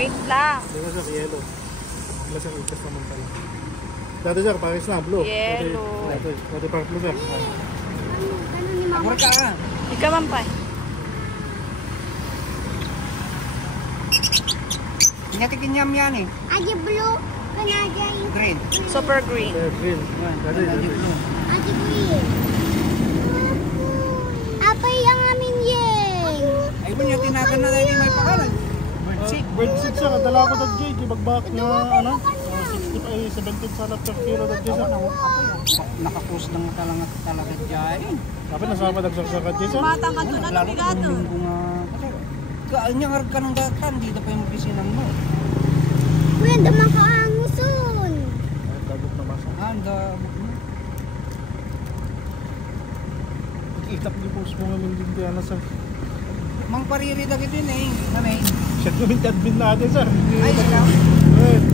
Wait lang. Hindi na sir, yellow. Wala sir, ikas naman pala. Dati sir, pares na, blue. Yellow. Dati parang blue sir. Ano ni mama? Ka ka. Ikaw man pa. Ingatikin niya yan eh. Adi blue. Kanada yung Green. Super green. Green. Dati, Adi dati. blue. adi green. Apay ang amin yeng. Ay ba niya tinagan na dahil may pangalan? Birdseed. Birdseed sir, dala ko ng J. Bagbak na, ano? 17 salap per kilo ng J sir. Nakapost lang talaga dyan. Dapat nasama nagsaksak ka J sir. Matang ka doon at bigato. Kanya ka ng gatan, dito pa yung bisinan mo. Kuya, daman ka anguson. Ay, dagot na masa. Anda. Itak niyo po mo ngayon din kaya na sir. Mang pariri na gito yun eh. Nanay. Siya namin admin natin sir. Ay, siya. Right.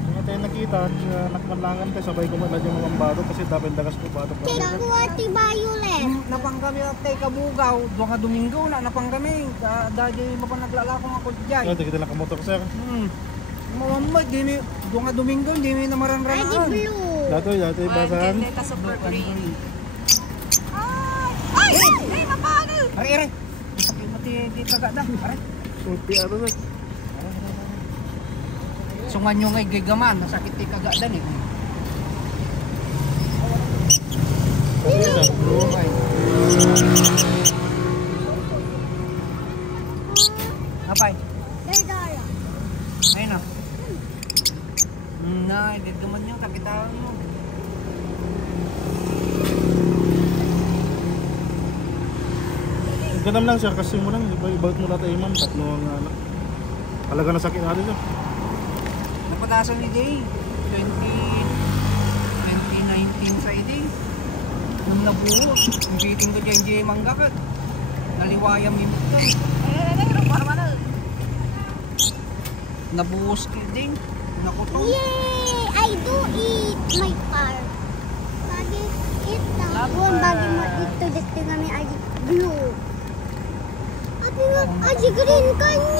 Kaya tayo nakita, nakmalangan tayo, sabay kumalag yung mga bato kasi dapat dagas po bato. Take water violet. Napang kami at tayo kabugaw. Doon ka Domingo na napang kami. Dahil mo pa naglalakong ako dyan. Kaya kita lang kamotor sir. Mamamad, doon ka Domingo, hindi mo na Adi maranranaan. blue. Dati basahan. Hindi ka super green. Ay! Ay, mapagal! Aray, aray! Sakit mo ti kagada. Aray. Sulpi ano sir. Sungan nyo ngay gigaman, nasakit ti kagadan eh. Dati sir. Okay. Napay? Dardara. Ayun na. Na, gigaman nyo, kakitaan mo. Ganam lang sir, kasi mo lang, ibalik mo natin imam, tatlo ang anak. Talaga na sakit natin sir. Napatasan ni Jay. 2019 sa idi. Nung nabuhos, yung biting ko dyan Jay manggakat. Naliwayam yung ito. Nabuhos ka din. Nakutong. Yay! I do eat my car. Bagi eat na. Buwan bagi mo ito dito kami adi blue. Adi green kanya.